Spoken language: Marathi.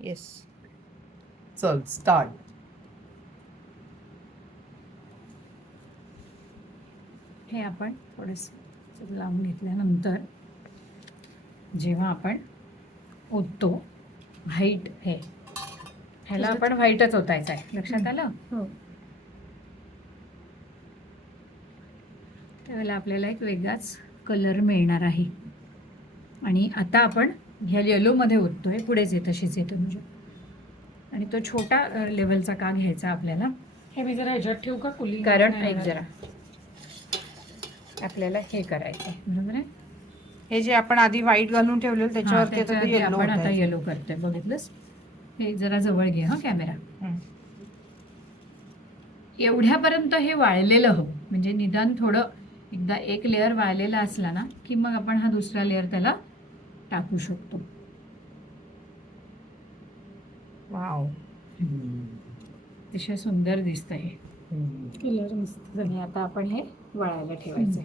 येस. चल स्टार्ट. हे आपण थोडंसं लावून घेतल्यानंतर जेव्हा आपण ओततो व्हाईट, ह्याला आपण व्हाईटच ओतायचं आहे, लक्षात आलं? हो. त्यावेळेला आपल्याला एक वेगळाच कलर मिळणार आहे. आणि आता आपण ह्या येलोमध्ये ओततोय, पुढेच येतं तशीच येतं म्हणजे. आणि तो छोटा लेवलचा का घ्यायचा आपल्याला, हे मी जरा ह्याच्यात ठेवू का कुली? कारण एक जरा आपल्याला हे करायचं आहे, बरोबर आहे? हे जे आपण आधी व्हाईट घालून ठेवलेलं त्याच्यावरती त्याच्या आता ते आधी येलो आपण आता होतंय. येलो करतोय, बघितलंस? हे जरा जवळ घे हा कॅमेरा. एवढ्यापर्यंत हे वाळलेलं हवं, म्हणजे निदान थोडं एकदा एक लेअर वाळलेला असला ना की मग आपण हा दुसरा लेअर त्याला टाकू शकतो. वाव, अतिशय सुंदर दिसतंय हे. कलर मस्त. आणि आता आपण हे वाळायला ठेवायचं.